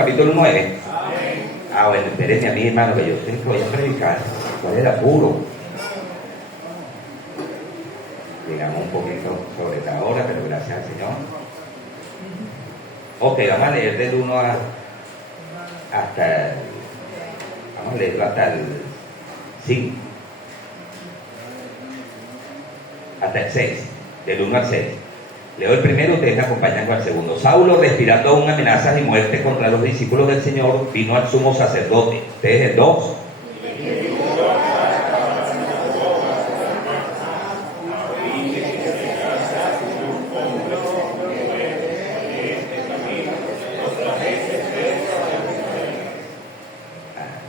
Capítulo 9. Ah, bueno, espérenme a mí, hermano, que yo sé que voy a predicar. ¿Cuál era puro? Digamos un poquito sobre la hora, pero gracias al Señor. Ok, vamos a leer del 1 hasta el, vamos a leerlo hasta el 5. Hasta el 6. Del 1 al 6. Leo el primero, ustedes me acompañan con el segundo. Saulo, respirando aún amenazas de muerte contra los discípulos del Señor, vino al sumo sacerdote. Ustedes el 2.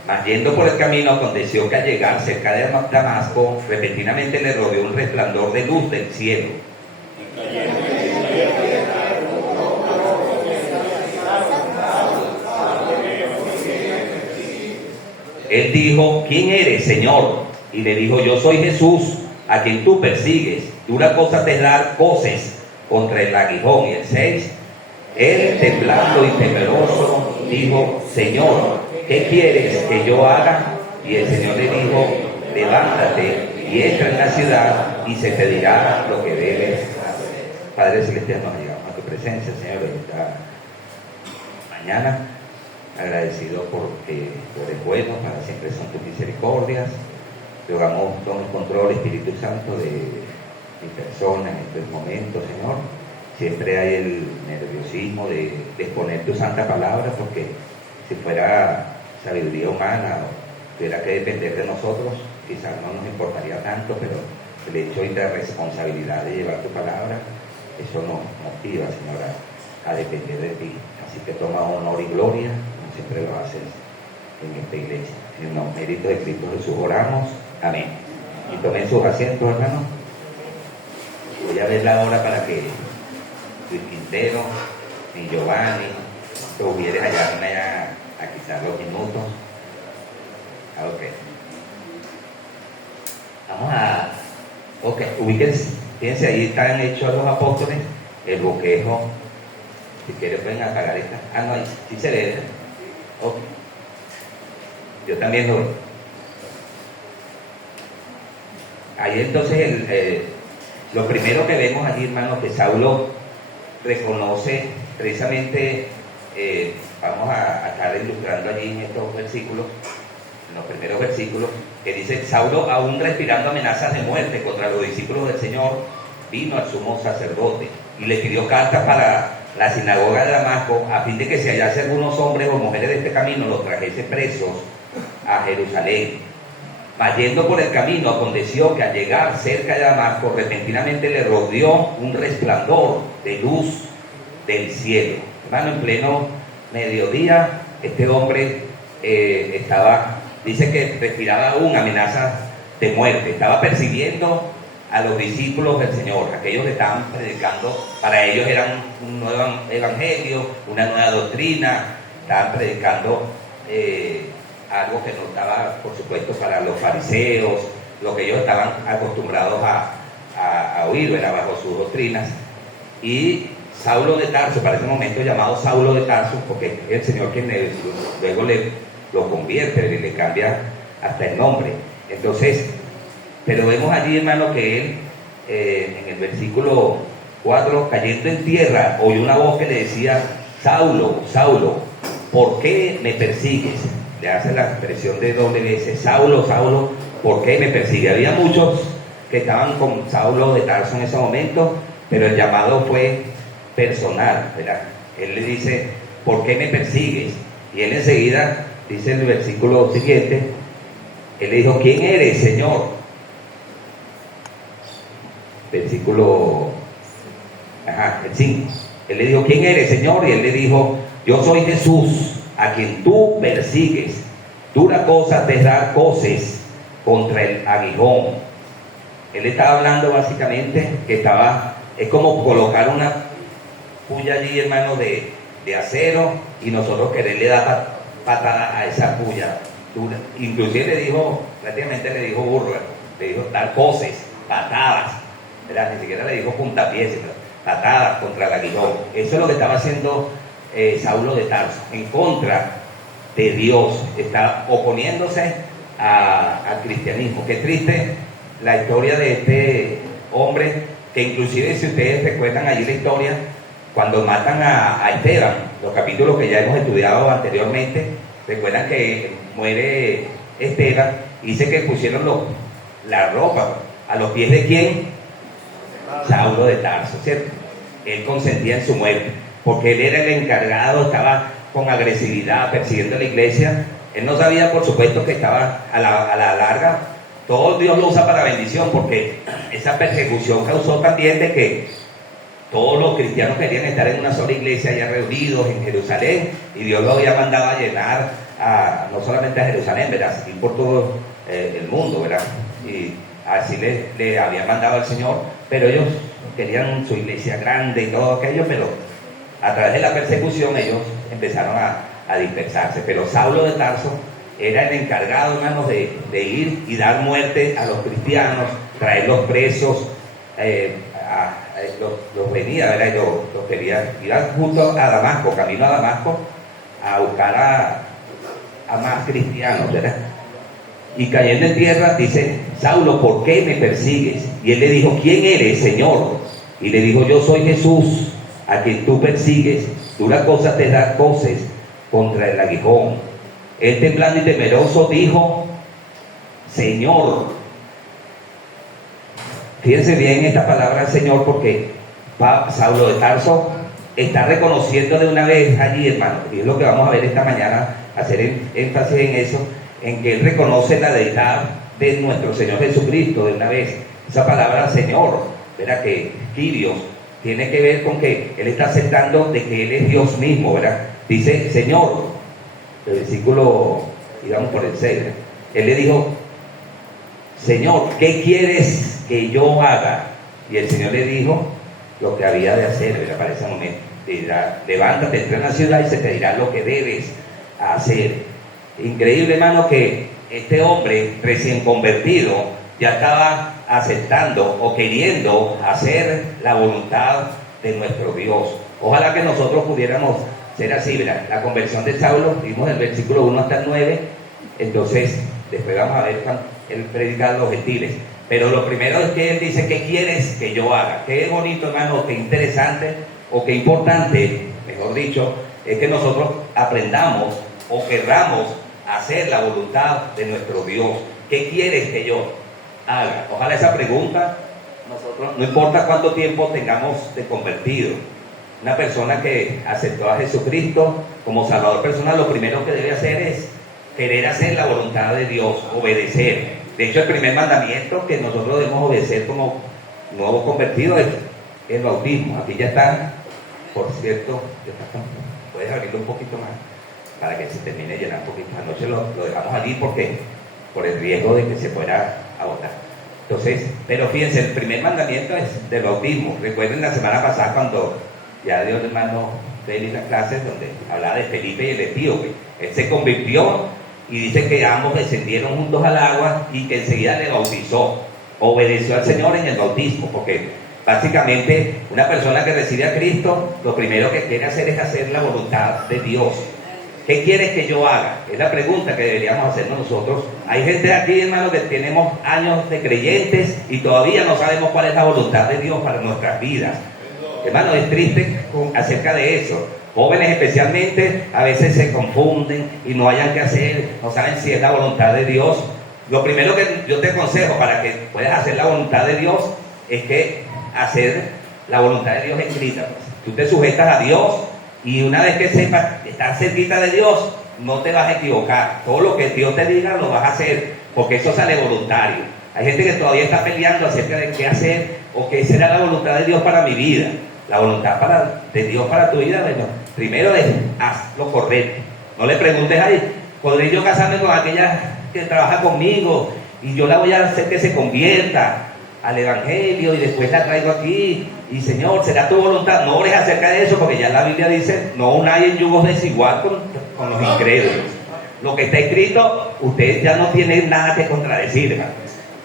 Mas yendo por el camino, aconteció que al llegar cerca de Damasco, repentinamente le rodeó un resplandor de luz del cielo. Él dijo: ¿quién eres, Señor? Y le dijo: yo soy Jesús, a quien tú persigues. Dura cosa te dar coces contra el aguijón. Y el 6. Él, temblando y temeroso, dijo: Señor, ¿qué quieres que yo haga? Y el Señor le dijo: levántate y entra en la ciudad, y se te dirá lo que debes hacer. Padre Celestial, nos llegamos a tu presencia, Señor, en esta mañana. Agradecido porque tú eres bueno, para siempre son tus misericordias. Te rogamos, toma el control, Espíritu Santo, de mi persona en estos momentos, Señor. Siempre hay el nerviosismo de exponer tu santa palabra, porque si fuera sabiduría humana o tuviera que depender de nosotros, quizás no nos importaría tanto, pero el hecho de la responsabilidad de llevar tu palabra, eso nos motiva, Señora, a depender de ti. Así que toma honor y gloria, como siempre lo haces en esta iglesia. En los méritos de Cristo Jesús oramos. Amén. Y tomen sus asientos, hermanos. Voy a ver la hora para que Luis Quintero ni Giovanni tuvieran allá a quitar los minutos. Ok. Vamos a... Ok, ubíquense. Fíjense, ahí están hechos los apóstoles, el bosquejo. Si quieren pueden apagar esta. Ah, no, sí se ve. Ok. Yo también lo... Ahí entonces lo primero que vemos allí, hermano, que Saulo reconoce precisamente, vamos a estar ilustrando allí en estos versículos, en los primeros versículos, que dice: Saulo, aún respirando amenazas de muerte contra los discípulos del Señor, vino al sumo sacerdote y le pidió cartas para la sinagoga de Damasco, a fin de que si hallase algunos hombres o mujeres de este camino, los trajese presos a Jerusalén. Mas yendo por el camino, aconteció que al llegar cerca de Damasco, repentinamente le rodeó un resplandor de luz del cielo. Hermano, en pleno mediodía, este hombre dice que respiraba aún amenazas de muerte, estaba persiguiendo a los discípulos del Señor, aquellos que estaban predicando. Para ellos era un nuevo evangelio, una nueva doctrina, estaban predicando algo que no estaba, por supuesto, para los fariseos, lo que ellos estaban acostumbrados a oír, era bajo sus doctrinas. Y Saulo de Tarso, para ese momento llamado Saulo de Tarso, porque es el Señor quien luego lo convierte, le cambia hasta el nombre. Entonces, pero vemos allí, hermano, que él, en el versículo 4, cayendo en tierra, oyó una voz que le decía: Saulo, Saulo, ¿por qué me persigues? Le hace la expresión de doble veces: Saulo, Saulo, ¿por qué me persigue? Había muchos que estaban con Saulo de Tarso en ese momento, pero el llamado fue personal, ¿verdad? Él le dice: ¿por qué me persigues? Y él enseguida, dice en el versículo siguiente, él le dijo: ¿quién eres, Señor? Versículo 5. Él le dijo: ¿quién eres, Señor? Y él le dijo: yo soy Jesús, a quien tú persigues. Dura cosa te dar coces contra el aguijón. Él estaba hablando básicamente que es como colocar una puya allí, hermano, de acero, y nosotros quererle dar patada a esa puya dura. Inclusive le dijo, prácticamente le dijo burla, le dijo dar coces, patadas, ¿verdad? Ni siquiera le dijo puntapiés, sino patadas contra el aguijón. Eso es lo que estaba haciendo Saulo de Tarso, en contra de Dios, está oponiéndose al cristianismo. Qué triste la historia de este hombre, que inclusive si ustedes recuerdan allí la historia, cuando matan a Esteban, los capítulos que ya hemos estudiado anteriormente, recuerdan que muere Esteban, dice que pusieron la ropa a los pies de ¿quién? Saulo de Tarso, ¿cierto? Él consentía en su muerte, porque él era el encargado, estaba con agresividad persiguiendo a la iglesia. Él no sabía, por supuesto, que estaba a la larga. Todo Dios lo usa para bendición, porque esa persecución causó también de que todos los cristianos querían estar en una sola iglesia ya reunidos en Jerusalén, y Dios lo había mandado a llenar no solamente a Jerusalén, ¿verdad?, sino por todo el mundo, ¿verdad? Y así le había mandado al Señor, pero ellos querían su iglesia grande y todo aquello, pero a través de la persecución ellos empezaron a dispersarse. Pero Saulo de Tarso era el encargado, hermanos, de ir y dar muerte a los cristianos, traerlos presos, los venía, ¿verdad? Y los quería, iban junto a Damasco, camino a Damasco, a buscar a más cristianos, ¿verdad? Y cayendo en tierra, dice: Saulo, ¿por qué me persigues? Y él le dijo: ¿quién eres, Señor? Y le dijo: yo soy Jesús, a quien tú persigues. Dura cosa te da coces contra el aguijón. Él, temblando y temeroso, dijo: Señor. Fíjense bien esta palabra Señor, porque Saulo de Tarso está reconociendo de una vez allí, hermano, y es lo que vamos a ver esta mañana, hacer énfasis en eso, en que él reconoce la deidad de nuestro Señor Jesucristo de una vez. Esa palabra Señor, ¿verdad?, que Kyrios, tiene que ver con que él está aceptando de que él es Dios mismo, ¿verdad? Dice Señor, el versículo, digamos por el 6, ¿verdad? Él le dijo: Señor, ¿qué quieres que yo haga? Y el Señor le dijo lo que había de hacer, ¿verdad?, para ese momento. Dirá: levántate, entra en la ciudad y se te dirá lo que debes hacer. Increíble, hermano, que este hombre recién convertido ya estaba aceptando o queriendo hacer la voluntad de nuestro Dios. Ojalá que nosotros pudiéramos ser así, ¿verdad? La conversión de Saulo, vimos el versículo 1 hasta el 9, entonces después vamos a ver él predicar a los gentiles. Pero lo primero es que él dice: ¿qué quieres que yo haga? Qué bonito, hermano, qué interesante, o qué importante, mejor dicho, es que nosotros aprendamos o querramos hacer la voluntad de nuestro Dios. ¿Qué quieres que yo haga? Ojalá esa pregunta, nosotros, no importa cuánto tiempo tengamos de convertido, una persona que aceptó a Jesucristo como Salvador personal, lo primero que debe hacer es querer hacer la voluntad de Dios, obedecer. De hecho, el primer mandamiento que nosotros debemos obedecer como nuevos convertidos es el bautismo. Aquí ya está, por cierto, puedes abrirlo un poquito más para que se termine de llenar un poquito. Anoche lo dejamos allí porque por el riesgo de que se fuera a botar. Entonces, pero fíjense, el primer mandamiento es del bautismo. Recuerden la semana pasada cuando ya dio el hermano Félix las clases donde hablaba de Felipe y el etíope. Él se convirtió y dice que ambos descendieron juntos al agua y que enseguida le bautizó. Obedeció al Señor en el bautismo, porque básicamente una persona que recibe a Cristo, lo primero que quiere hacer es hacer la voluntad de Dios. ¿Qué quieres que yo haga? Es la pregunta que deberíamos hacernos nosotros. Hay gente aquí, hermano, que tenemos años de creyentes y todavía no sabemos cuál es la voluntad de Dios para nuestras vidas. Hermano, es triste acerca de eso. Jóvenes especialmente a veces se confunden y no hayan que hacer, no saben si es la voluntad de Dios. Lo primero que yo te aconsejo para que puedas hacer la voluntad de Dios es que hacer la voluntad de Dios escrita. Tú te sujetas a Dios y una vez que sepas que estás cerquita de Dios, no te vas a equivocar. Todo lo que Dios te diga lo vas a hacer, porque eso sale voluntario. Hay gente que todavía está peleando acerca de qué hacer o qué será la voluntad de Dios para mi vida. La voluntad de Dios para tu vida, bueno, primero es haz lo correcto. No le preguntes: ay, ¿podré yo casarme con aquella que trabaja conmigo y yo la voy a hacer que se convierta al evangelio y después la traigo aquí? Y Señor, ¿será tu voluntad? No ores acerca de eso, porque ya la Biblia dice: no unáis en yugos desigual con los incrédulos. Lo que está escrito, usted ya no tiene nada que contradecir, hermano.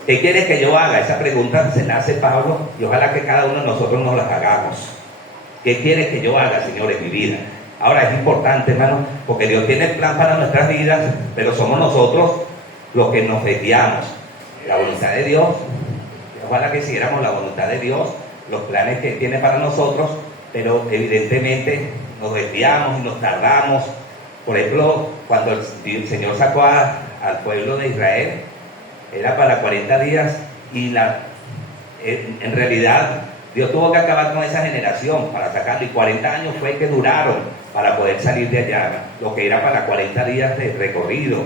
¿Qué quieres que yo haga? Esa pregunta se la hace Pablo y ojalá que cada uno de nosotros nos la hagamos. ¿Qué quieres que yo haga, Señor, en mi vida? Ahora es importante, hermano, porque Dios tiene plan para nuestras vidas, pero somos nosotros los que nos desviamos. La voluntad de Dios, ojalá que siguiéramos la voluntad de Dios, los planes que tiene para nosotros, pero evidentemente nos desviamos y nos tardamos. Por ejemplo, cuando el Señor sacó al pueblo de Israel, era para 40 días y en realidad Dios tuvo que acabar con esa generación para sacarlo, y 40 años fue que duraron para poder salir de allá, lo que era para 40 días de recorrido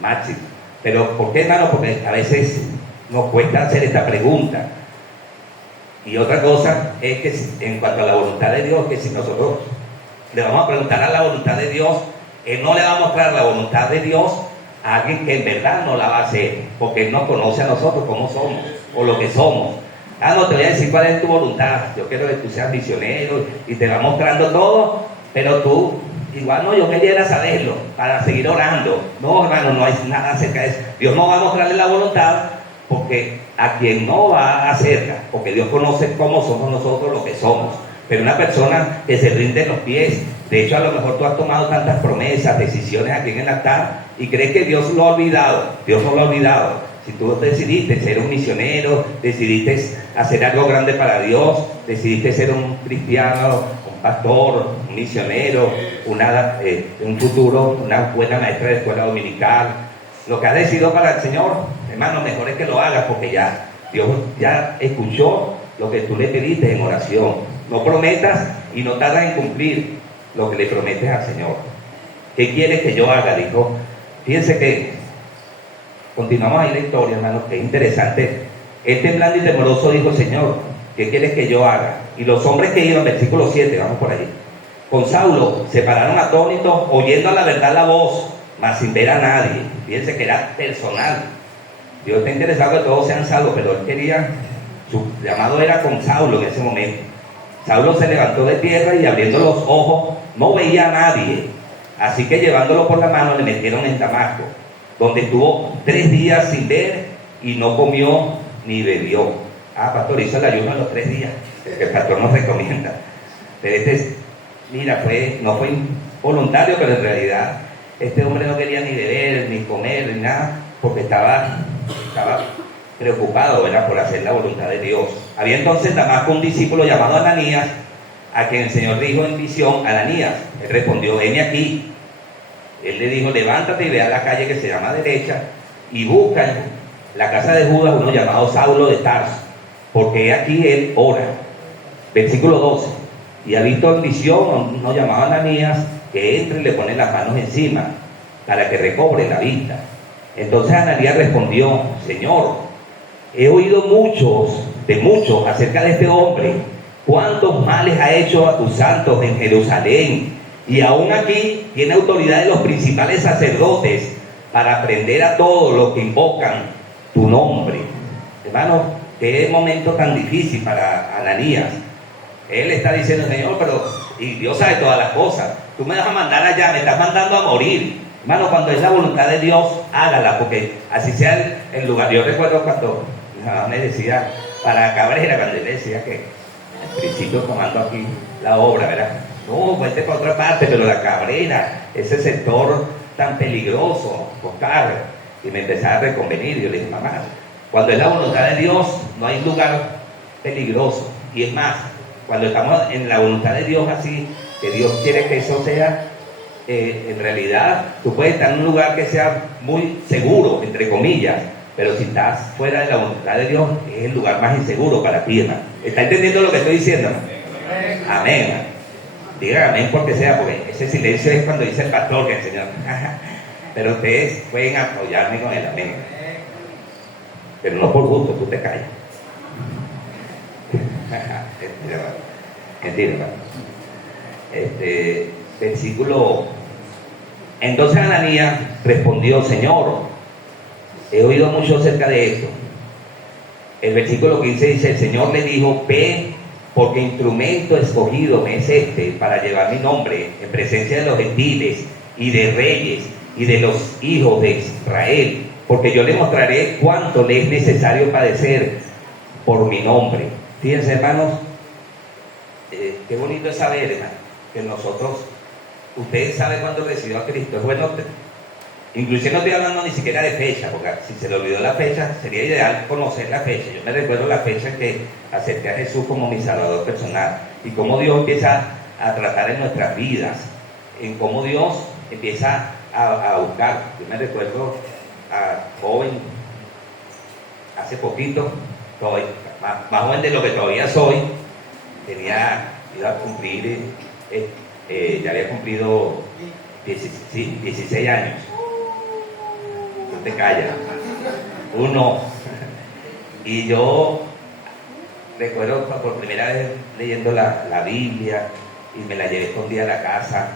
máximo. Pero ¿por qué, hermano? Porque a veces nos cuesta hacer esta pregunta. Y otra cosa es que en cuanto a la voluntad de Dios, que si nosotros le vamos a preguntar a la voluntad de Dios, Él no le va a mostrar la voluntad de Dios a alguien que en verdad no la va a hacer, porque Él nos conoce a nosotros como somos, o lo que somos. No te voy a decir cuál es tu voluntad, yo quiero que tú seas misionero, y te va mostrando todo, pero tú, igual no, yo quería saberlo, para seguir orando. No, hermano, no hay nada acerca de eso. Dios no va a mostrarle la voluntad, porque a quien no va a hacerla, porque Dios conoce cómo somos nosotros, lo que somos. Pero una persona que se rinde en los pies, de hecho a lo mejor tú has tomado tantas promesas, decisiones aquí en el altar, y crees que Dios lo ha olvidado. Dios no lo ha olvidado. Si tú decidiste ser un misionero, decidiste hacer algo grande para Dios, decidiste ser un cristiano, un pastor, un misionero, un futuro, una buena maestra de escuela dominical, lo que has decidido para el Señor, hermano, mejor es que lo hagas, porque ya Dios ya escuchó lo que tú le pediste en oración. No prometas y no tardas en cumplir lo que le prometes al Señor. ¿Qué quieres que yo haga? Dijo. Fíjense que continuamos ahí la historia, hermano, que es interesante. Temblando y temoroso dijo: Señor, ¿qué quieres que yo haga? Y los hombres que iban, versículo 7, vamos por allí, con Saulo se pararon atónitos, oyendo a la verdad la voz, mas sin ver a nadie. Fíjense que era personal. Dios está interesado que todos sean salvos, pero él quería, su llamado era con Saulo en ese momento. Saulo se levantó de tierra y abriendo los ojos no veía a nadie. Así que llevándolo por la mano le metieron en Damasco, donde estuvo 3 días sin ver y no comió ni bebió. Pastor, hizo el ayuno en los 3 días, que el pastor nos recomienda. Pero mira, no fue voluntario, pero en realidad este hombre no quería ni beber, ni comer, ni nada, porque estaba preocupado, ¿verdad?, por hacer la voluntad de Dios. Había entonces en Damasco un discípulo llamado Ananías, a quien el Señor dijo en visión: Ananías. Él respondió: heme aquí. Él le dijo: levántate y ve a la calle que se llama derecha y busca en la casa de Judas uno llamado Saulo de Tarso, porque aquí él ora. Versículo 12. Y ha visto en visión a uno llamado Ananías, que entre y le pone las manos encima para que recobre la vista. Entonces Ananías respondió: Señor, he oído de muchos acerca de este hombre, cuántos males ha hecho a tus santos en Jerusalén, y aún aquí tiene autoridad de los principales sacerdotes para prender a todos los que invocan tu nombre. Hermano, qué momento tan difícil para Ananías. Él está diciendo: Señor, y Dios sabe todas las cosas, tú me vas a mandar allá, me estás mandando a morir. Hermano, cuando es la voluntad de Dios, hágala, porque así sea el lugar. Yo recuerdo cuando mi mamá me decía, para Cabrera, cuando él decía que al principio tomando aquí la obra, ¿verdad? No, vete para otra parte, pero la Cabrera, ese sector tan peligroso, Oscar. Y me empezaba a reconvenir. Yo le dije: mamá, cuando es la voluntad de Dios, no hay lugar peligroso. Y es más, cuando estamos en la voluntad de Dios así, que Dios quiere que eso sea, en realidad, tú puedes estar en un lugar que sea muy seguro, entre comillas, pero si estás fuera de la voluntad de Dios, es el lugar más inseguro para ti, hermano. ¿Está entendiendo lo que estoy diciendo, hermano? Amén, hermano. Diga amén porque sea, porque ese silencio es cuando dice el pastor que el Señor. Pero ustedes pueden apoyarme con el amén. Pero no por gusto, tú te callas. Mentira, hermano. Versículo. Entonces Ananías respondió: Señor, he oído mucho acerca de esto. El versículo 15 dice: el Señor le dijo: ve, porque instrumento escogido me es para llevar mi nombre en presencia de los gentiles y de reyes y de los hijos de Israel, porque yo le mostraré cuánto le es necesario padecer por mi nombre. Fíjense, hermanos, qué bonito es saber, hermano, que nosotros usted sabe cuándo recibió a Cristo. Es bueno, inclusive no estoy hablando ni siquiera de fecha, porque si se le olvidó la fecha, sería ideal conocer la fecha. Yo me recuerdo la fecha en que acepté a Jesús como mi Salvador personal, y cómo Dios empieza a tratar en nuestras vidas, en cómo Dios empieza a buscar. Yo me recuerdo a joven, hace poquito, más joven de lo que todavía soy, iba a cumplir, ya había cumplido 16 años. No te callas. Uno. Y yo recuerdo por primera vez leyendo la Biblia, y me la llevé escondida a la casa,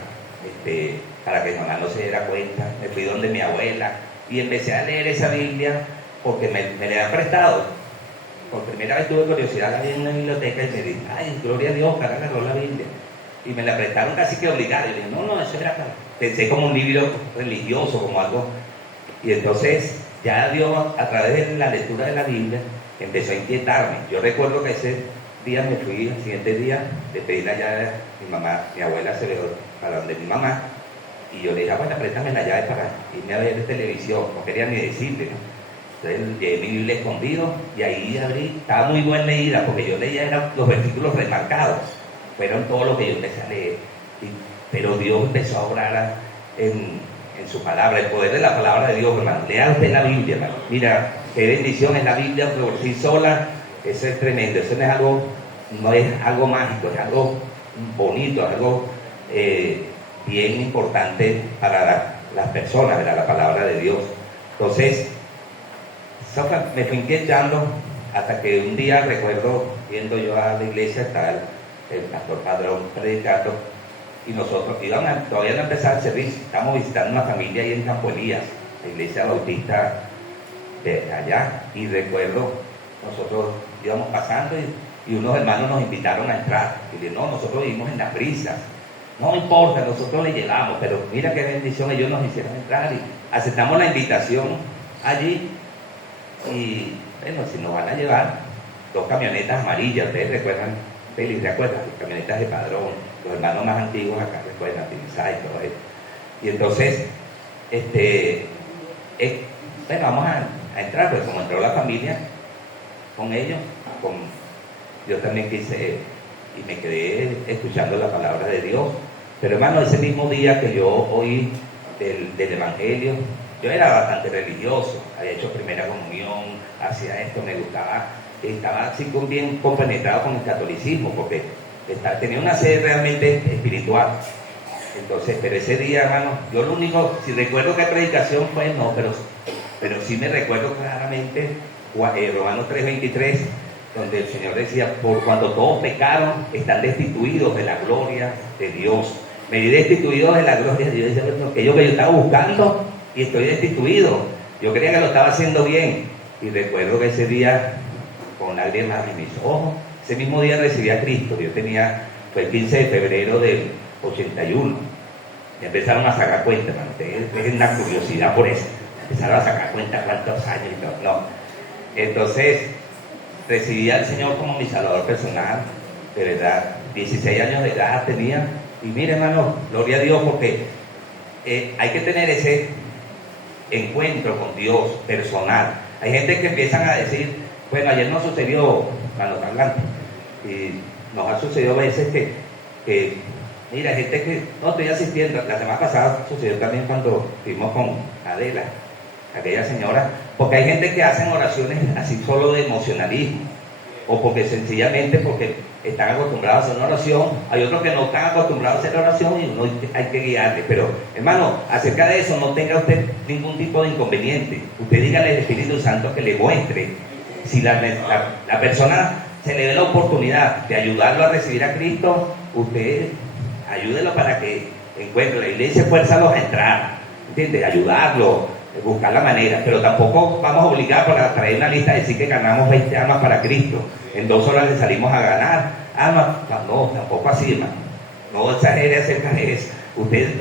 para que mi mamá no se diera cuenta. Me fui donde mi abuela y empecé a leer esa Biblia porque me la habían prestado. Por primera vez tuve curiosidad, la vi en una biblioteca y me dije, ay, gloria a Dios, que agarró la Biblia. Y me la prestaron casi que obligada. Y dije, no, eso era para... Pensé como un libro religioso, como algo. Y entonces ya Dios, a través de la lectura de la Biblia, empezó a inquietarme. Yo recuerdo que ese día me fui, el siguiente día, de pedir la llave a mi mamá. Mi abuela se veía para donde mi mamá, y yo le dije, bueno, préstame la llave para irme a ver televisión. No quería ni decirle, ¿no? Entonces llevé mi Biblia escondido, y ahí abrí. Estaba muy buena leída, porque yo leía eran los versículos remarcados. Fueron todo lo que yo empecé a leer. Pero Dios empezó a obrar en su palabra, el poder de la palabra de Dios, hermano. Lea usted la Biblia, hermano. Mira, qué bendición es la Biblia por sí sola. Eso es tremendo. Eso no es algo mágico, es algo bonito, algo bien importante para las personas, ¿verdad? La palabra de Dios. Entonces, me fui inquietando hasta que un día recuerdo, viendo yo a la iglesia, estaba el pastor Padrón predicando, y nosotros todavía no empezar el servicio. Estamos visitando una familia ahí en Campo Elías, la iglesia bautista de allá, y recuerdo, nosotros íbamos pasando y unos hermanos nos invitaron a entrar. Y dije, no, nosotros vivimos en las brisas, no importa, nosotros le llevamos, pero mira qué bendición, ellos nos hicieron entrar y aceptamos la invitación allí. Y bueno, si nos van a llevar 2 camionetas amarillas, ustedes recuerdan, Félix, ¿recuerdan? Camionetas de Padrón, los hermanos más antiguos acá recuerdan, Tilizá y todo eso. Y entonces, bueno, vamos a entrar, pues como entró la familia con ellos, yo también quise, y me quedé escuchando la palabra de Dios. Pero hermano, ese mismo día que yo oí del Evangelio, yo era bastante religioso, había hecho primera comunión, hacía esto, me gustaba, estaba así bien compenetrado con el catolicismo, porque tenía una sed realmente espiritual. Entonces, pero ese día, hermano, yo lo único, si recuerdo qué predicación fue, no, pero sí me recuerdo claramente Romanos 3:23, donde el Señor decía, por cuando todos pecaron, están destituidos de la gloria de Dios. Me di destituido de la gloria de Dios, aquello que yo estaba buscando, y estoy destituido. Yo creía que lo estaba haciendo bien, y recuerdo que ese día, con lágrimas en mis ojos, ese mismo día recibí a Cristo. Fue el 15 de febrero del 81. Y empezaron a sacar cuenta, hermano. Ustedes tienen una curiosidad por eso. Empezaron a sacar cuenta cuántos años y todo. No. Entonces, recibí al Señor como mi Salvador personal, de verdad. 16 años de edad tenía. Y mire, hermano, gloria a Dios, porque hay que tener ese encuentro con Dios personal. Hay gente que empiezan a decir, bueno, ayer nos sucedió, cuando hablando, y nos ha sucedido a veces que mira, gente que no estoy asistiendo. La semana pasada sucedió también cuando fuimos con Adela, aquella señora, porque hay gente que hacen oraciones así solo de emocionalismo, o porque sencillamente porque están acostumbrados a hacer una oración. Hay otros que no están acostumbrados a hacer oración y uno hay que guiarle. Pero hermano, acerca de eso no tenga usted ningún tipo de inconveniente. Usted dígale al Espíritu Santo que le muestre. Si la persona se le dé la oportunidad de ayudarlo a recibir a Cristo, usted ayúdelo para que encuentre. La iglesia fuérzalos a entrar, ¿entiende? Ayudarlo, buscar la manera, pero tampoco vamos a obligar para traer una lista de decir que ganamos 20 almas para Cristo. En 2 horas le salimos a ganar almas. No, tampoco así, hermano. No exagere acerca de eso. Usted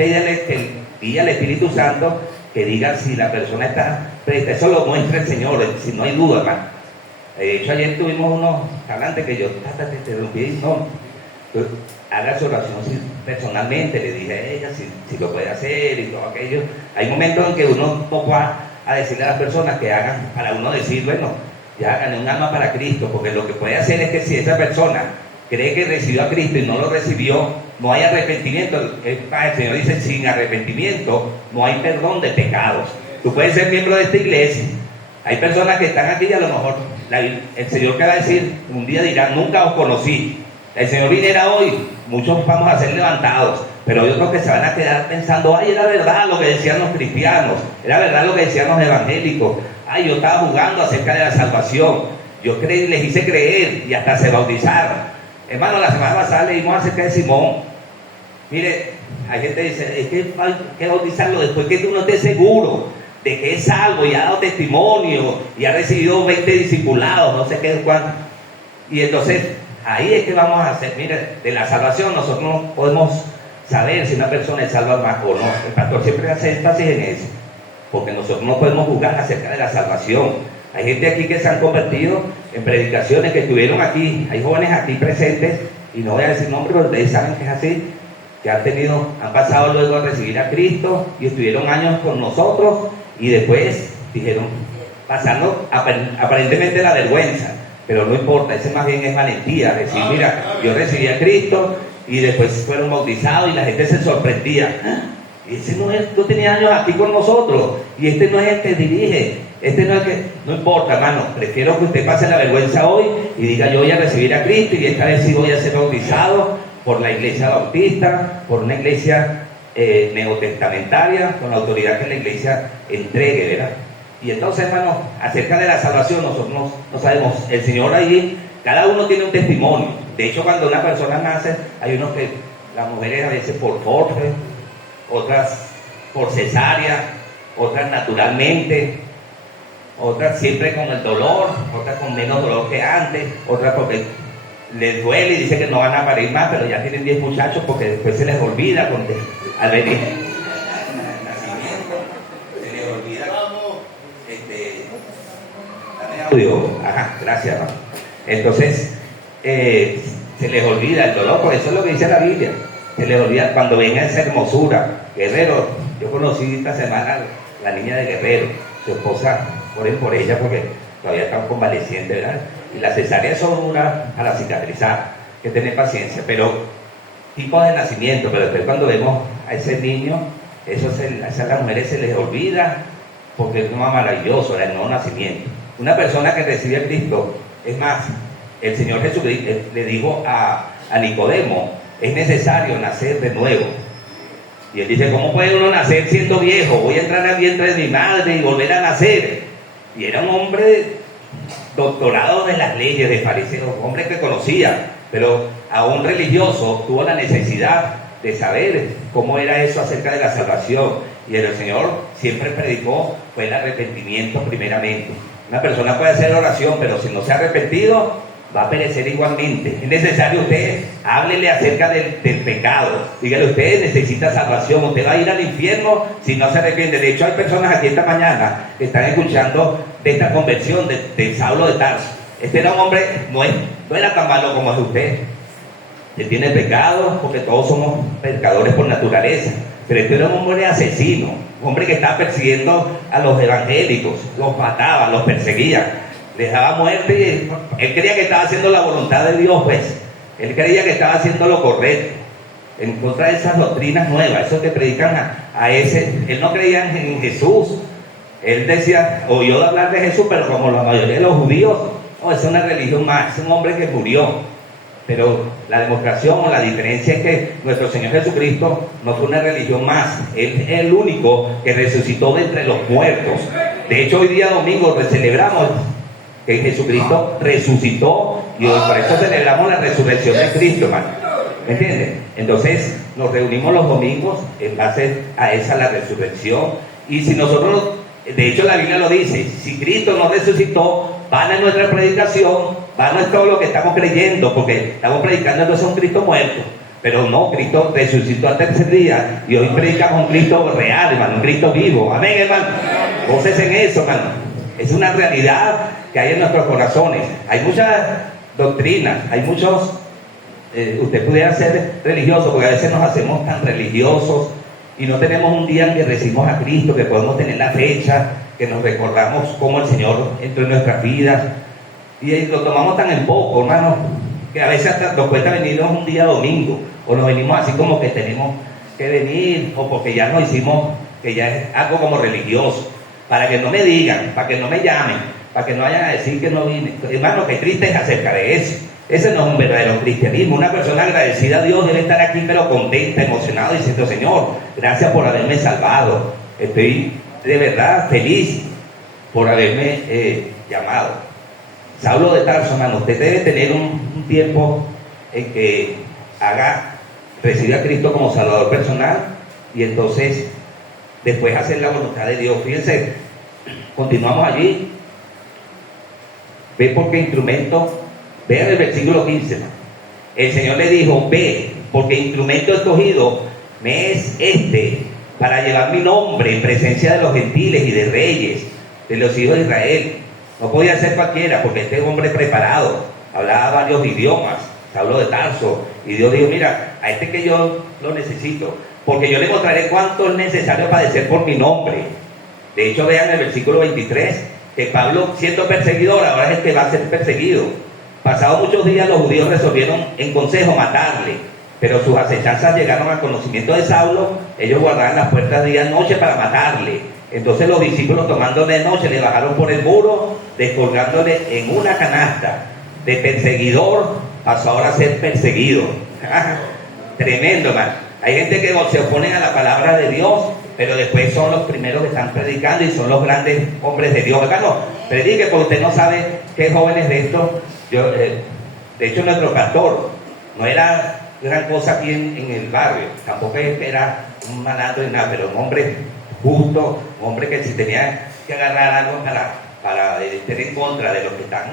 pide al Espíritu Santo que diga si la persona está presta. Eso lo muestra el Señor, si no hay duda, hermano. De hecho, ayer tuvimos unos hablantes que yo te interrumpí, no. haga su oración personalmente. Le dije a ella si lo puede hacer y todo aquello. Hay momentos en que uno no va a decirle a las personas que hagan, para uno decir, bueno, ya gané un alma para Cristo, porque lo que puede hacer es que si esa persona cree que recibió a Cristo y no lo recibió, no hay arrepentimiento. El Señor dice, sin arrepentimiento no hay perdón de pecados. Tú puedes ser miembro de esta iglesia. Hay personas que están aquí y a lo mejor el Señor que va a decir, un día dirá, nunca os conocí. El Señor viniera hoy, muchos vamos a ser levantados, pero hay otros que se van a quedar pensando, ay, era verdad lo que decían los cristianos, era verdad lo que decían los evangélicos, ay, yo estaba jugando acerca de la salvación, yo les hice creer y hasta se bautizaron. Hermano, la semana pasada leímos acerca de Simón. Mire, hay gente que dice, es que hay que bautizarlo después que tú no estés seguro de que es salvo y ha dado testimonio y ha recibido 20 discipulados, no sé qué cuánto. Y entonces, ahí es que vamos a hacer, mire, de la salvación nosotros no podemos saber si una persona es salva más o no. El pastor siempre hace énfasis en eso, porque nosotros no podemos juzgar acerca de la salvación. Hay gente aquí que se han convertido en predicaciones que estuvieron aquí, hay jóvenes aquí presentes, y no voy a decir nombres, pero ustedes saben que es así, que han pasado luego a recibir a Cristo y estuvieron años con nosotros y después dijeron, pasando aparentemente la vergüenza, pero no importa, ese más bien es valentía, decir, mira, yo recibí a Cristo y después fueron bautizados y la gente se sorprendía. Y ese no tenía años aquí con nosotros, y este no es el que dirige, este no es el que, no importa, hermano, prefiero que usted pase la vergüenza hoy y diga, yo voy a recibir a Cristo y esta vez sí voy a ser bautizado por la iglesia bautista, por una iglesia neotestamentaria, con la autoridad que la iglesia entregue, ¿verdad? Y entonces, hermano, acerca de la salvación, nosotros no sabemos, el Señor ahí, cada uno tiene un testimonio. De hecho, cuando una persona nace, hay unos que, las mujeres a veces por force, otras por cesárea, otras naturalmente, otras siempre con el dolor, otras con menos dolor que antes, otras porque les duele y dicen que no van a parir más, pero ya tienen 10 muchachos porque después se les olvida al venir al nacimiento, se les olvida. Dame audio. Ajá, gracias, hermano. Entonces, se les olvida el dolor, por eso es lo que dice la Biblia. Se les olvida cuando venga esa hermosura. Guerrero, yo conocí esta semana la niña de Guerrero, su esposa, oren por ella porque todavía está convaleciente, ¿verdad? Y la cesárea eso dura para cicatrizar, hay que tener paciencia, pero tipo de nacimiento, pero después cuando vemos a ese niño, a esas mujeres se les olvida porque es más maravilloso el nuevo nacimiento. Una persona que recibe a Cristo, es más, el Señor Jesucristo le dijo a Nicodemo, es necesario nacer de nuevo. Y él dice, ¿cómo puede uno nacer siendo viejo? Voy a entrar al vientre de mi madre y volver a nacer. Y era un hombre doctorado de las leyes de fariseo, un hombre que conocía, pero a un religioso tuvo la necesidad de saber cómo era eso acerca de la salvación. Y el Señor siempre predicó fue el arrepentimiento primeramente. Una persona puede hacer oración, pero si no se ha arrepentido, va a perecer igualmente. Es necesario usted, háblele acerca del pecado. Dígale, usted necesita salvación, usted va a ir al infierno si no se arrepiente. De hecho, hay personas aquí esta mañana que están escuchando de esta conversión de Saulo de Tarso. Este era un hombre, no era tan malo como es usted. Él tiene pecado, porque todos somos pecadores por naturaleza. Pero este era un hombre asesino, un hombre que estaba persiguiendo a los evangélicos, los mataba, los perseguía, les daba muerte y él creía que estaba haciendo la voluntad de Dios, pues. Él creía que estaba haciendo lo correcto, en contra de esas doctrinas nuevas, esos que predican a ese. Él no creía en Jesús. Él decía, oyó hablar de Jesús, pero como la mayoría de los judíos, es una religión más, es un hombre que murió. Pero la demostración o la diferencia es que nuestro Señor Jesucristo no fue una religión más. Él es el único que resucitó de entre los muertos. De hecho, hoy día domingo celebramos que Jesucristo resucitó y hoy por eso celebramos la resurrección de Cristo, hermano. ¿Me entienden? Entonces nos reunimos los domingos en base a esa la resurrección. Y si nosotros, de hecho la Biblia lo dice, si Cristo no resucitó, van a nuestra predicación, van a todo lo que estamos creyendo, porque estamos predicando entonces a un Cristo muerto. Pero no, Cristo resucitó al tercer día y hoy predicamos un Cristo real, hermano, un Cristo vivo. Amén, hermano. Voces en eso, hermano. Es una realidad que hay en nuestros corazones. Hay muchas doctrinas, hay muchos usted pudiera ser religioso, porque a veces nos hacemos tan religiosos y no tenemos un día en que recibimos a Cristo, que podemos tener la fecha, que nos recordamos cómo el Señor entró en nuestras vidas, y lo tomamos tan en poco, hermano, que a veces hasta nos cuesta venirnos un día domingo, o nos venimos así como que tenemos que venir, o porque ya nos hicimos, que ya es algo como religioso, para que no me digan, para que no me llamen, para que no vayan a decir que no vine. Hermano, qué triste es acerca de eso. Ese no es un verdadero cristianismo. Una persona agradecida a Dios debe estar aquí, pero contenta, emocionada, diciendo: Señor, gracias por haberme salvado. Estoy de verdad feliz por haberme llamado. Saulo de Tarso, hermano, usted debe tener un tiempo en que reciba a Cristo como Salvador personal, y entonces después hacer la voluntad de Dios. Fíjense, continuamos allí. Ve por qué instrumento. Vean el versículo 15. El Señor le dijo: ve, porque instrumento escogido me es para llevar mi nombre en presencia de los gentiles y de reyes, de los hijos de Israel. No podía ser cualquiera, porque este hombre preparado, hablaba varios idiomas, Saulo de Tarso, y Dios dijo: mira, a este que yo lo necesito, porque yo le mostraré cuánto es necesario padecer por mi nombre. De hecho, vean el versículo 23, que Pablo, siendo perseguidor, ahora es el que va a ser perseguido. Pasados muchos días, los judíos resolvieron en consejo matarle, pero sus acechanzas llegaron al conocimiento de Saulo. Ellos guardaban las puertas día y noche para matarle. Entonces los discípulos, tomándole de noche, le bajaron por el muro, descolgándole en una canasta. De perseguidor pasó ahora a ser perseguido. Tremendo, man. Hay gente que se opone a la palabra de Dios, pero después son los primeros que están predicando y son los grandes hombres de Dios. Hermano, predique, porque usted no sabe qué jóvenes de estos. De hecho, nuestro pastor no era gran cosa aquí en el barrio, tampoco era un malandro ni nada, pero un hombre justo, un hombre que si tenía que agarrar algo para estar en contra de los que están,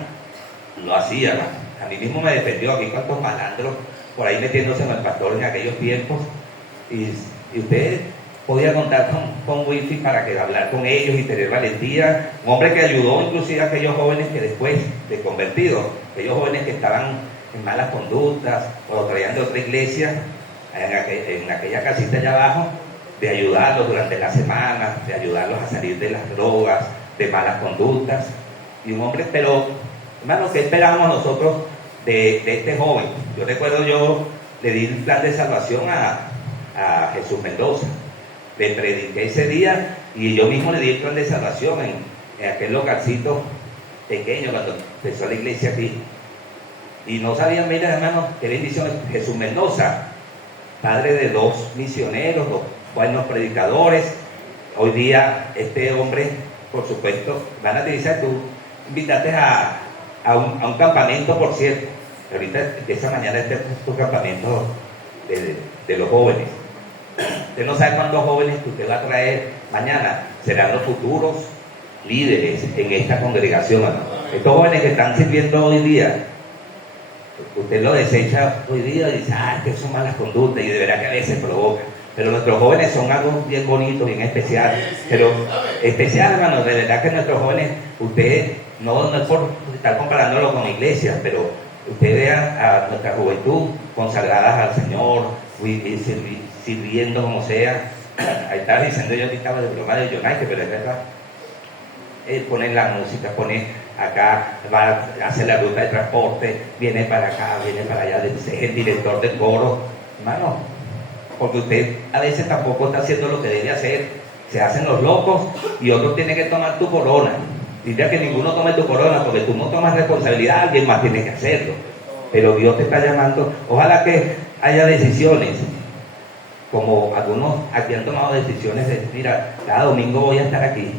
lo hacía, man. A mí mismo me defendió. Aquí cuántos malandros por ahí metiéndose en el pastor en aquellos tiempos, y usted podía contar con wifi para que hablar con ellos y tener valentía. Un hombre que ayudó inclusive a aquellos jóvenes que después de convertidos, aquellos jóvenes que estaban en malas conductas o lo traían de otra iglesia, en aquella casita allá abajo, de ayudarlos durante la semana, de ayudarlos a salir de las drogas, de malas conductas. Y un hombre, pero hermanos, ¿qué esperábamos nosotros de este joven? Yo recuerdo, yo le di el plan de salvación a Jesús Mendoza. Le prediqué ese día y yo mismo le di el plan de salvación en aquel localcito pequeño cuando empezó la iglesia aquí. Y no sabían, mira, hermanos, qué bendición. Jesús Mendoza, padre de 2 misioneros, 2 buenos predicadores. Hoy día este hombre, por supuesto, van a utilizar, tú invitaste a un campamento, por cierto. Ahorita esa mañana tu campamento de los jóvenes. Usted no sabe cuántos jóvenes que usted va a traer mañana serán los futuros líderes en esta congregación, hermano. Estos jóvenes que están sirviendo hoy día, usted lo desecha hoy día y dice: que son malas conductas, y de verdad que a veces provoca. Pero nuestros jóvenes son algo bien bonito, bien especial. Pero especial, hermano, de verdad que nuestros jóvenes, usted no es por estar comparándolo con iglesias, pero usted vea a nuestra juventud consagradas al Señor, sirviendo como sea. Ahí estaba diciendo yo que estaba de broma de United, pero es verdad. Ponen la música, pone acá, va a hacer la ruta de transporte, viene para acá, viene para allá, es el director del coro, hermano, porque usted a veces tampoco está haciendo lo que debe hacer. Se hacen los locos y otros tienen que tomar tu corona. Diría que ninguno tome tu corona, porque tú no tomas responsabilidad, alguien más tiene que hacerlo. Pero Dios te está llamando. Ojalá que haya decisiones, como algunos aquí han tomado decisiones de: mira, cada domingo voy a estar aquí.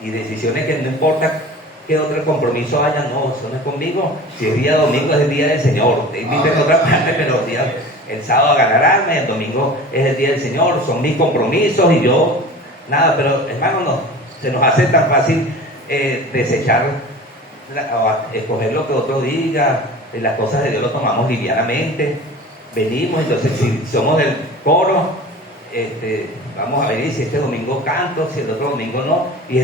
Y decisiones que no importa qué otro compromiso haya, no, eso no es conmigo. Si es día domingo, es el día del Señor. Te invito en otra parte, pero el sábado a ganar alma, el domingo es el día del Señor. Son mis compromisos y yo, nada. Pero hermano, no, se nos hace tan fácil desechar o escoger lo que otro diga. Las cosas de Dios lo tomamos livianamente. Venimos, entonces si somos del coro, vamos a venir, si este domingo canto, si el otro domingo no, y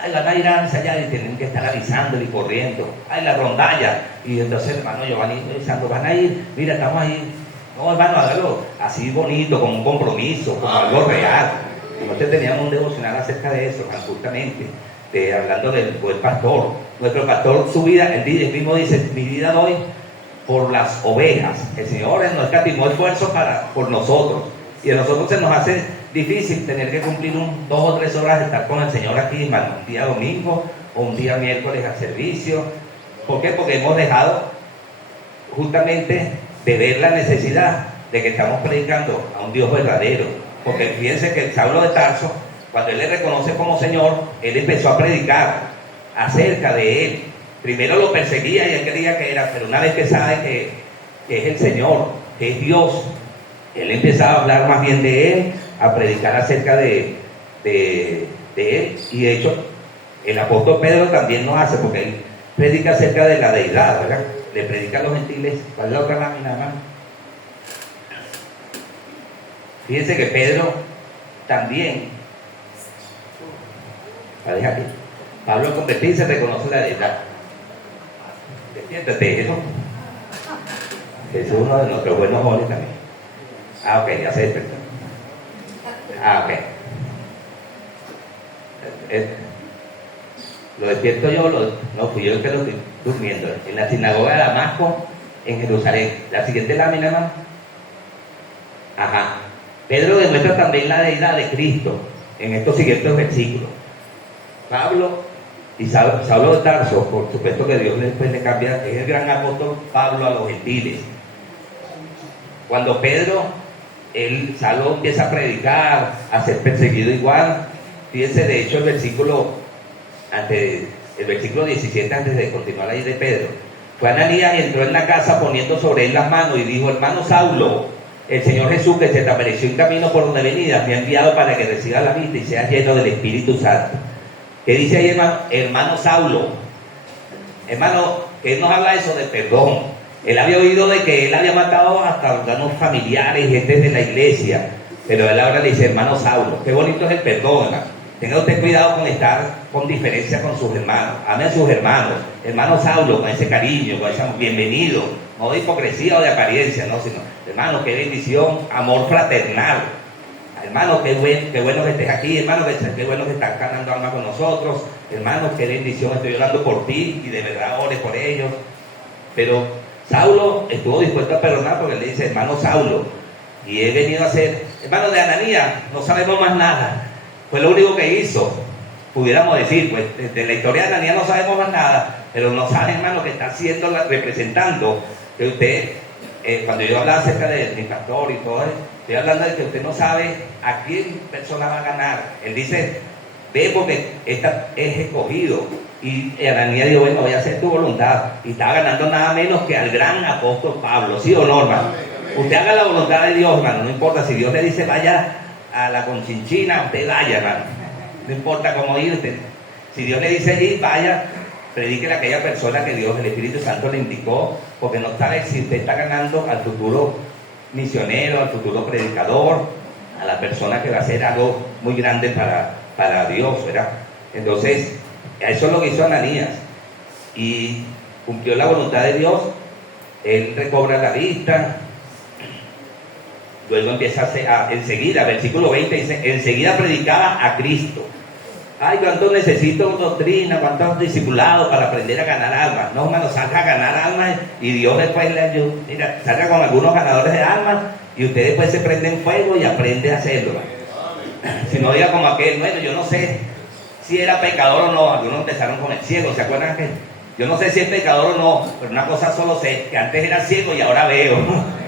ay, van a ir a ensayar y tienen que estar avisando y corriendo, ay, la rondalla, y entonces hermano Giovanni avisando, van a ir, mira, estamos ahí, no hermano, hágalo así bonito, con un compromiso, como algo real. Nosotros teníamos un devocional acerca de eso, justamente, hablando del buen pastor. Nuestro pastor, su vida, él mismo dice, mi vida doy por las ovejas. El Señor nos escatimó esfuerzo por nosotros, y a nosotros se nos hace difícil tener que cumplir 2 o 3 horas de estar con el Señor aquí, hermano, un día domingo o un día miércoles al servicio. ¿Por qué? Porque hemos dejado justamente de ver la necesidad de que estamos predicando a un Dios verdadero. Porque fíjense que el Saulo de Tarso, cuando él le reconoce como Señor, él empezó a predicar acerca de él. Primero lo perseguía y él creía que era, pero una vez que sabe que es el Señor, que es Dios, él empezaba a hablar más bien de él, a predicar acerca de él. Y de hecho, el apóstol Pedro también lo hace, porque él predica acerca de la deidad, ¿verdad? Le predica a los gentiles. ¿Cuál es la otra lámina, hermano? Fíjense que Pedro también, aquí, Pablo al convertirse reconoce la deidad. Despiértate, eso. Ese es uno de nuestros buenos jóvenes también. Ah, ok, ya se despertó. Ah, ok. Lo despierto yo, no fui yo el que lo estoy durmiendo. En la sinagoga de Damasco, en Jerusalén. La siguiente lámina, hermano. Ajá. Pedro demuestra también la deidad de Cristo en estos siguientes versículos. Pablo y Saulo de Tarso, por supuesto que Dios después le cambia, es el gran apóstol Pablo a los gentiles. Cuando Saulo empieza a predicar, a ser perseguido igual, fíjense de hecho el versículo 17 antes de continuar ahí de Pedro. Fue Ananías y entró en la casa poniendo sobre él las manos y dijo, hermano Saulo, el Señor Jesús que se te apareció en camino por donde venías me ha enviado para que reciba la vista y seas lleno del Espíritu Santo. ¿Qué dice ahí, hermano Saulo? Hermano, que él nos habla eso de perdón. Él había oído de que él había matado hasta algunos familiares, gente de la iglesia, pero él ahora le dice, hermano Saulo, qué bonito es el perdón, hermano. Tenga usted cuidado con estar con diferencia con sus hermanos. Ame a sus hermanos. Hermano Saulo, con ese cariño, con ese bienvenido. No de hipocresía o de apariencia, no, sino, hermano, qué bendición, amor fraternal. Hermano, qué bueno que estés aquí, hermano, qué bueno que estás ganando alma con nosotros. Hermano, qué bendición, estoy orando por ti y de verdad ore por ellos. Pero Saulo estuvo dispuesto a perdonar porque le dice, hermano Saulo, y he venido a ser, hermano de Ananías, no sabemos más nada. Fue lo único que hizo, pudiéramos decir, pues de la historia de Ananías no sabemos más nada, pero no sabe, hermano, que está haciendo, representando que usted, cuando yo hablaba acerca de mi pastor y todo eso, estoy hablando de que usted no sabe a quién persona va a ganar. Él dice, ve porque esta es escogido. Y Ananías dijo, bueno, voy a hacer tu voluntad. Y estaba ganando nada menos que al gran apóstol Pablo, ¿sí o no, hermano? Usted haga la voluntad de Dios, hermano, no importa si Dios le dice vaya a la Conchinchina, usted vaya, hermano. No importa cómo ir usted. Si Dios le dice ir, vaya, predíquele a aquella persona que Dios, el Espíritu Santo le indicó, porque no sabe si usted está ganando al futuro misionero, al futuro predicador, a la persona que va a hacer algo muy grande para Dios, ¿verdad? Entonces, eso es lo que hizo Ananías y cumplió la voluntad de Dios. Él recobra la vista, luego empieza enseguida, versículo 20 dice, enseguida predicaba a Cristo. Ay, cuánto necesito doctrina, cuántos discipulados para aprender a ganar almas. No, hermano, salga a ganar almas y Dios después le ayuda. Mira, salga con algunos ganadores de almas y usted después se prende en fuego y aprende a hacerlo. Si no diga como aquel, bueno, yo no sé si era pecador o no. Algunos empezaron con el ciego, ¿se acuerdan que? Yo no sé si es pecador o no, pero una cosa solo sé, que antes era ciego y ahora veo.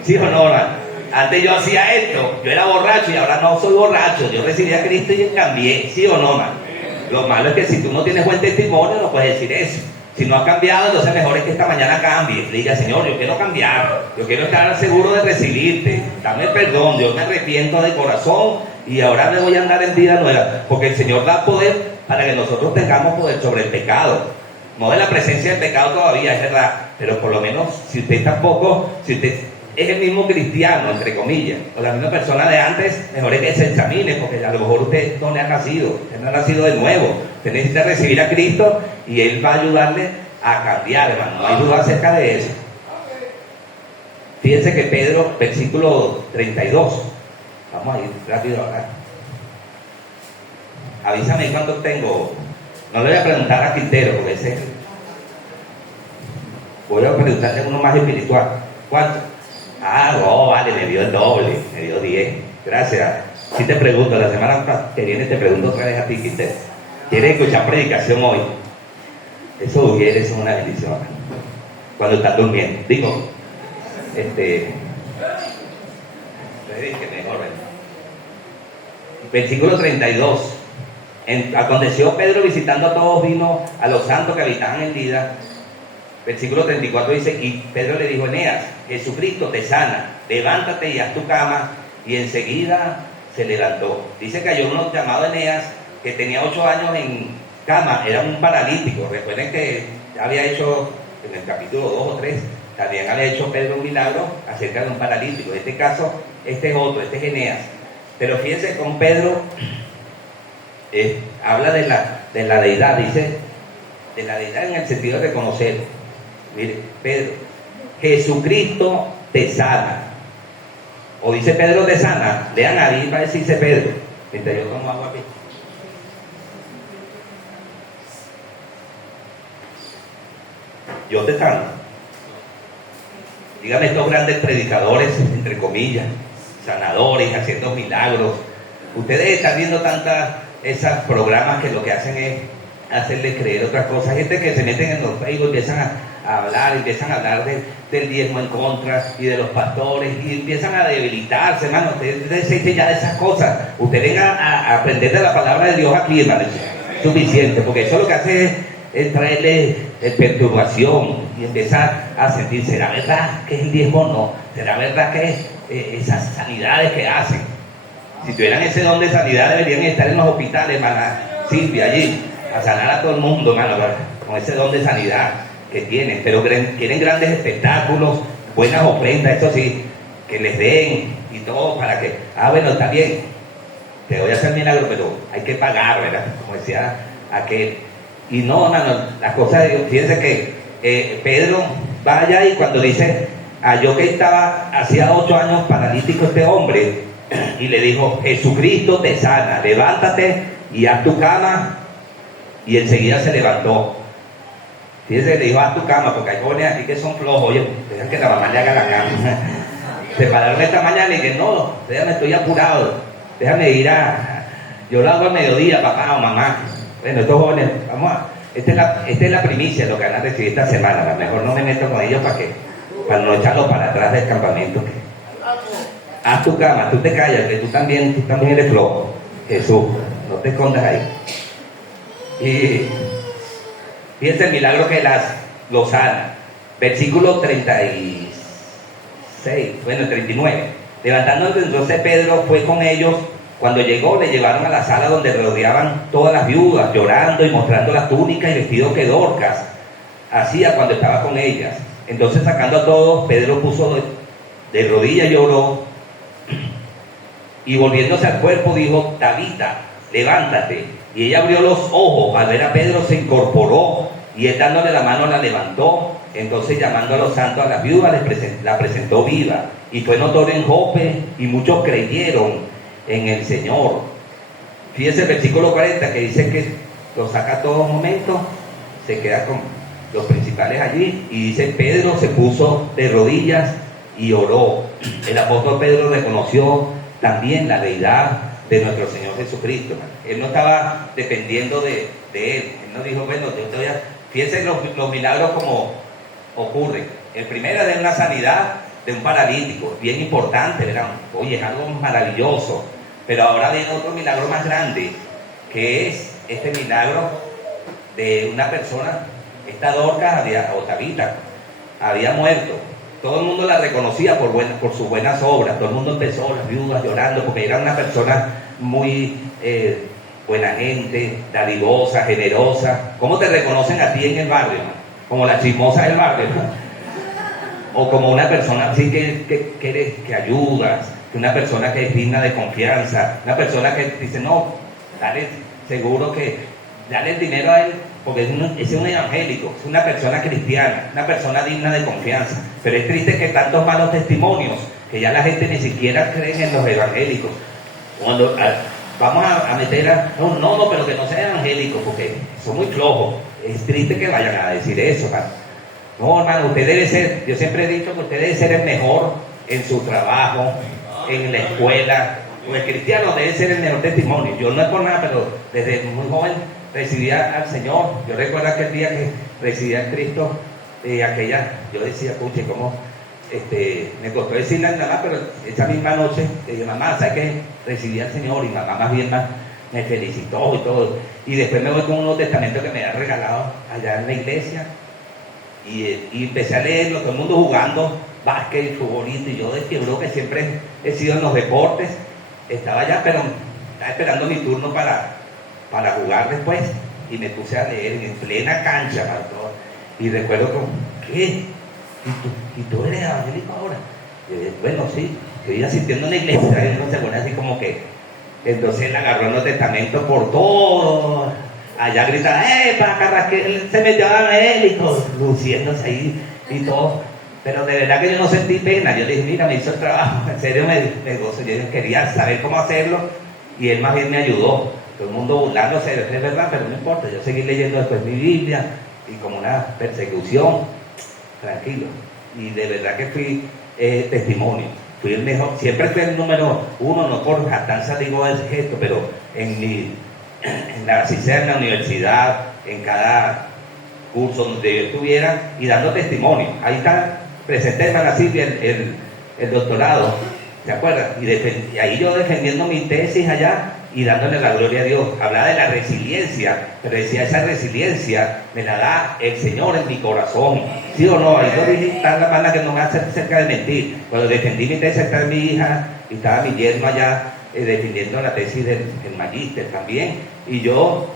¿Sí o no, hermano? Antes yo hacía esto, yo era borracho y ahora no soy borracho. Yo recibí a Cristo y cambié, ¿sí o no, hermano? Lo malo es que si tú no tienes buen testimonio no puedes decir eso. Si no has cambiado, entonces mejor es que esta mañana cambies. Le diga, Señor, yo quiero cambiar, yo quiero estar seguro de recibirte, dame perdón, yo me arrepiento de corazón y ahora me voy a andar en vida nueva, porque el Señor da poder para que nosotros tengamos poder sobre el pecado. No de la presencia del pecado todavía, es verdad, pero por lo menos si usted tampoco, si usted es el mismo cristiano, entre comillas, o la misma persona de antes, mejor es que se examine, porque a lo mejor usted no le ha nacido, usted no ha nacido de nuevo, usted necesita recibir a Cristo y Él va a ayudarle a cambiar, hermano, no hay duda acerca de eso. Fíjense que Pedro, versículo 32, vamos a ir rápido acá. Avísame cuánto tengo, no le voy a preguntar a Quintero, porque ese, voy a preguntarle a uno más espiritual. ¿Cuánto? Ah, no, vale, me dio el doble, me dio 10. Gracias. Si te pregunto, la semana que viene te pregunto otra vez a ti, Quintero. ¿Quieres escuchar predicación hoy? Esos mujeres son una bendición. Cuando estás durmiendo. Digo, le dije mejor, ¿verdad? Versículo 32. Aconteció Pedro visitando a todos, vino a los santos que habitaban en Lida. Versículo 34 dice, y Pedro le dijo, Eneas, Jesucristo te sana, levántate y haz tu cama, y enseguida se levantó. Dice que hay uno llamado Eneas, que tenía 8 años en cama, era un paralítico. Recuerden que había hecho, en el capítulo 2 o 3, también había hecho Pedro un milagro acerca de un paralítico. En este caso, este es otro, este es Eneas. Pero fíjense con Pedro, habla de la deidad, dice, de la deidad en el sentido de reconocer. Mire, Pedro, Jesucristo te sana. O dice Pedro te sana, lean ahí para decirse Pedro. Mientras yo tomo agua aquí. Yo te sano. Díganme estos grandes predicadores, entre comillas, sanadores, haciendo milagros. Ustedes están viendo tantas esos programas que lo que hacen es hacerle creer otras cosas. Gente que se meten en los Facebook, empiezan a hablar del diezmo en contra y de los pastores y empiezan a debilitarse, hermano. Ustedes se dicen ya de esas cosas. Usted venga a aprender de la palabra de Dios aquí, hermano. Es suficiente, porque eso lo que hace es traerle perturbación y empezar a sentir, ¿será verdad que es el diezmo? No. ¿Será verdad que es esas sanidades que hacen? Si tuvieran ese don de sanidad deberían estar en los hospitales, hermana Silvia, allí, a sanar a todo el mundo, hermano, con ese don de sanidad que tienen. Pero quieren grandes espectáculos, buenas ofrendas, eso sí, que les den y todo para que, bueno, está bien, te voy a hacer milagro, pero hay que pagar, ¿verdad? Como decía aquel. Y no, hermano, las cosas de Dios, fíjense que Pedro va allá y cuando dice, yo que estaba hacía 8 años paralítico este hombre, y le dijo, Jesucristo te sana, levántate y haz tu cama, y enseguida se levantó. Fíjense, le dijo, haz tu cama, porque hay jóvenes aquí que son flojos, oye, dejan que la mamá le haga la cama. Se pararon esta mañana y que no, déjame, estoy apurado, déjame ir yo lo hago al mediodía, papá o mamá. Bueno, estos jóvenes, vamos esta es la primicia, lo que van a recibir esta semana. A lo mejor no me meto con ellos para no echarlos para atrás del campamento. Haz tu cama, tú te callas, que tú también eres flojo. Jesús, no te escondas ahí. Y fíjense el milagro que lo sana. Versículo 36, bueno, 39. Levantándose entonces Pedro fue con ellos. Cuando llegó, le llevaron a la sala donde rodeaban todas las viudas, llorando y mostrando las túnicas y vestidos que Dorcas hacía cuando estaba con ellas. Entonces, sacando a todos, Pedro puso de rodillas y lloró. Y volviéndose al cuerpo, dijo, Tabita, levántate. Y ella abrió los ojos. Al ver a Pedro, se incorporó. Y él, dándole la mano, la levantó. Entonces, llamando a los santos, a las viudas, la presentó viva. Y fue notorio en Jope, y muchos creyeron en el Señor. Fíjense el versículo 40 que dice que lo saca a todo momento, se queda con los principales allí y dice, Pedro se puso de rodillas y oró. El apóstol Pedro reconoció también la deidad de nuestro Señor Jesucristo. Él no estaba dependiendo de él. Él no dijo, bueno, yo te voy a... Fíjense los milagros como ocurren. El primero es de una sanidad de un paralítico, bien importante, ¿verdad? Oye, es algo maravilloso. Pero ahora viene otro milagro más grande, que es este milagro de una persona. Esta Dorcas o Tabita había muerto. Todo el mundo la reconocía por sus buenas obras. Todo el mundo empezó, las viudas llorando, porque era una persona muy buena gente, dadivosa, generosa. ¿Cómo te reconocen a ti en el barrio? Como la chismosa del barrio. o como una persona así que ayudas, que una persona que es digna de confianza, una persona que dice, no, dale seguro que, dale el dinero a él, porque es un evangélico, es una persona cristiana, una persona digna de confianza. Pero es triste que tantos malos testimonios, que ya la gente ni siquiera cree en los evangélicos. Cuando vamos a meter a, no, pero que no sea evangélico, porque son muy flojos. Es triste que vayan a decir eso, hermano. No, hermano, usted debe ser, yo siempre he dicho que usted debe ser el mejor en su trabajo, en la escuela. El cristiano debe ser el mejor testimonio. Yo no es por nada, pero desde muy joven recibía al Señor. Yo recuerdo aquel día que recibí a Cristo, yo decía, puche, ¿cómo? Me costó decirle a mi mamá, pero esa misma noche le dije, mamá, ¿sabes qué? Recibí al Señor, y mamá más bien me felicitó y todo. Y después me voy con unos testamentos que me habían regalado allá en la iglesia, y empecé a leerlo, todo el mundo jugando básquet y futbolito, y yo de fiebre que siempre he sido en los deportes, estaba allá, pero estaba esperando mi turno para jugar después, y me puse a leer en plena cancha, ¿no? Y recuerdo como, ¿qué? ¿Y tú eres evangélico ahora? Bueno, sí, estoy asistiendo a una iglesia, y uno se pone así como que, entonces él agarró en los testamentos por todo, allá gritaba, para Carrasquel se metió a evangélico, luciéndose ahí y todo. Pero de verdad que yo no sentí pena. Yo le dije, mira, me hizo el trabajo, en serio me gozo. Yo quería saber cómo hacerlo, y él más bien me ayudó. Todo el mundo burlándose, es verdad, pero no importa. Yo seguí leyendo después mi Biblia, y como una persecución, tranquilo. Y de verdad que fui testimonio. Fui el mejor, siempre fui el número uno, no por jactanza digo esto, pero en así sea en la universidad, en cada curso donde yo estuviera, y dando testimonio. Ahí está, presenté hermana Silvia el doctorado, ¿se acuerdan? Y ahí yo defendiendo mi tesis allá y dándole la gloria a Dios. Hablaba de la resiliencia, pero decía, esa resiliencia me la da el Señor en mi corazón. ¿Sí o no? Ahí yo dije, está la mala que no me hace cerca de mentir. Cuando defendí mi tesis, estaba mi hija y estaba mi yerno allá defendiendo la tesis del magíster también. Y yo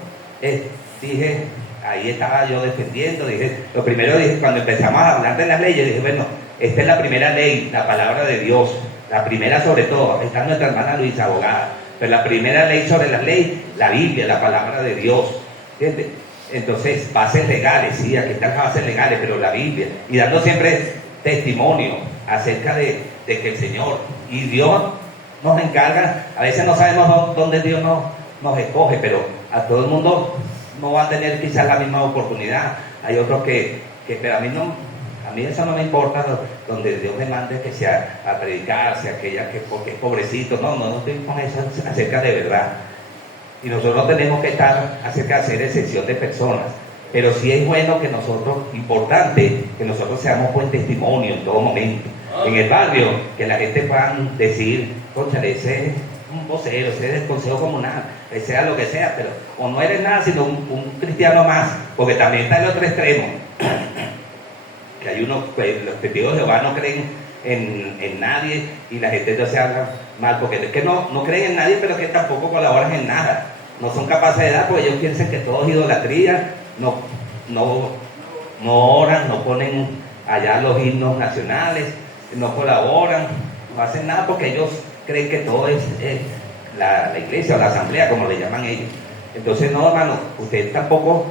dije, ahí estaba yo defendiendo, lo primero dije, cuando empezamos a hablar de las leyes, dije, bueno, esta es la primera ley, la palabra de Dios, la primera sobre todo, está nuestra hermana Luisa, abogada, pero la primera ley sobre las leyes, la Biblia, la palabra de Dios, ¿entiendes? Entonces, bases legales, sí, aquí están las bases legales, pero la Biblia, y dando siempre testimonio acerca de que el Señor y Dios nos encarga. A veces no sabemos dónde Dios nos escoge, pero a todo el mundo no va a tener quizás la misma oportunidad. Hay otros pero a mí eso no me importa, donde Dios me mande que sea a predicar, sea aquella que porque es pobrecito, no estoy con eso acerca de verdad. Y nosotros tenemos que estar acerca de hacer excepción de personas, pero sí es bueno que nosotros, importante, que nosotros seamos buen testimonio en todo momento. En el barrio, que la gente pueda decir, cónchale, ese es un vocero, ese es el consejo comunal, que sea lo que sea, pero o no eres nada sino un cristiano más, porque también está el otro extremo, que hay unos, pues, los testigos de Jehová no creen en nadie, y la gente no se habla mal, porque es que no creen en nadie, pero que tampoco colaboran en nada, no son capaces de dar, porque ellos piensan que todo es idolatría, no oran, no ponen allá los himnos nacionales, no colaboran, no hacen nada, porque ellos creen que todo es la iglesia o la asamblea, como le llaman ellos. Entonces, no, hermano, usted tampoco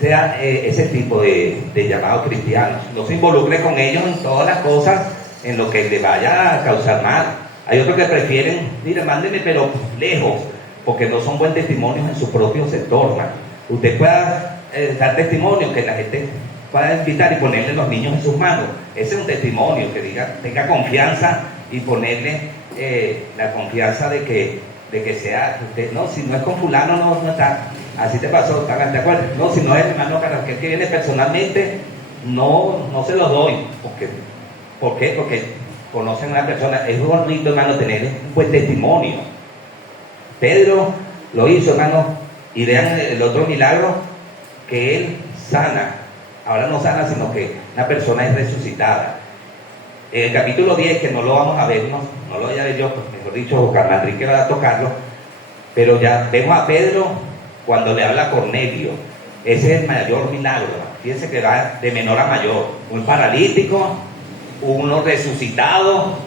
sea ese tipo de llamados cristianos. No se involucre con ellos en todas las cosas, en lo que le vaya a causar mal. Hay otros que prefieren, mire, mándeme, pero lejos, porque no son buen testimonios en su propio sector, hermano. Usted pueda dar testimonio, que la gente pueda invitar y ponerle los niños en sus manos. Ese es un testimonio, que tenga confianza y ponerle la confianza de que sea usted. No, si no es con fulano, no está. Así te pasó, ¿están de acuerdo? No, si no es el hermano Carrasquel que viene personalmente, no se los doy. ¿Por qué? Porque conocen a la persona. Es bonito, hermano, tener un buen testimonio. Pedro lo hizo, hermano, y vean el otro milagro, que él sana. Ahora no sana, sino que una persona es resucitada. En el capítulo 10, que no lo vamos a ver, no lo voy a ver yo, pues, mejor dicho, Carlos Enrique va a tocarlo, pero ya vemos a Pedro cuando le habla a Cornelio. Ese es el mayor milagro. Fíjense que va de menor a mayor. Un paralítico, uno resucitado.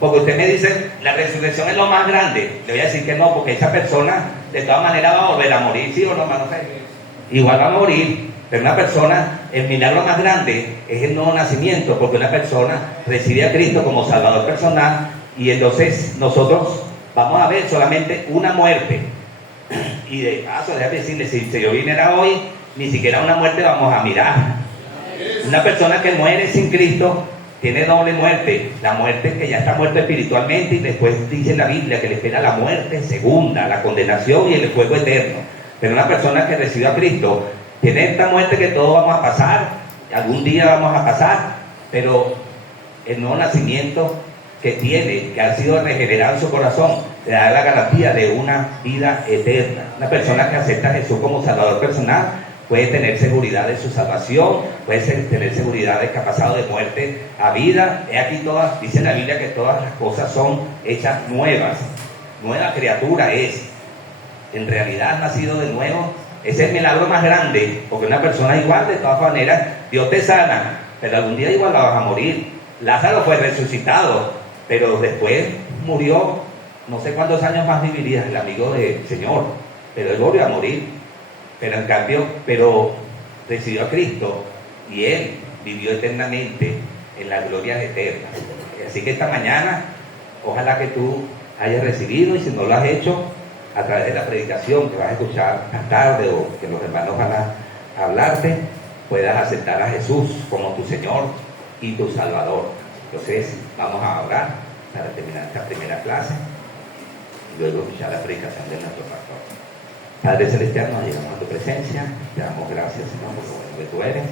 Porque usted me dice, la resurrección es lo más grande. Le voy a decir que no, porque esa persona de todas maneras va a volver a morir, ¿sí o no, hermano? Igual va a morir, pero una persona, el milagro más grande es el nuevo nacimiento, porque una persona recibe a Cristo como Salvador personal, y entonces nosotros vamos a ver solamente una muerte. Y de paso, déjame decirle, si yo viniera hoy, ni siquiera una muerte vamos a mirar. Una persona que muere sin Cristo tiene doble muerte, la muerte que ya está muerta espiritualmente, y después dice en la Biblia que le espera la muerte segunda, la condenación y el fuego eterno. Pero una persona que recibió a Cristo tiene esta muerte que todos vamos a pasar, algún día vamos a pasar, pero el nuevo nacimiento que tiene, que ha sido regenerado en su corazón, le da la garantía de una vida eterna. Una persona que acepta a Jesús como Salvador personal puede tener seguridad de su salvación, puede tener seguridad de que ha pasado de muerte a vida. Aquí todas, dice la Biblia que todas las cosas son hechas nuevas. Nueva criatura es. En realidad ha nacido de nuevo. Ese es el milagro más grande, porque una persona igual, de todas maneras, Dios te sana, pero algún día igual la vas a morir. Lázaro fue resucitado, pero después murió. No sé cuántos años más viviría el amigo del Señor, pero él volvió a morir. Pero en cambio, recibió a Cristo y él vivió eternamente en las glorias eternas. Así que esta mañana, ojalá que tú hayas recibido, y si no lo has hecho, a través de la predicación que vas a escuchar más tarde o que los hermanos van a hablarte, puedas aceptar a Jesús como tu Señor y tu Salvador. Entonces, vamos a orar para terminar esta primera clase y luego escuchar la predicación de nuestro pastor. Padre Celestial, nos llegamos a tu presencia, te damos gracias, Señor, por lo bueno que tú eres.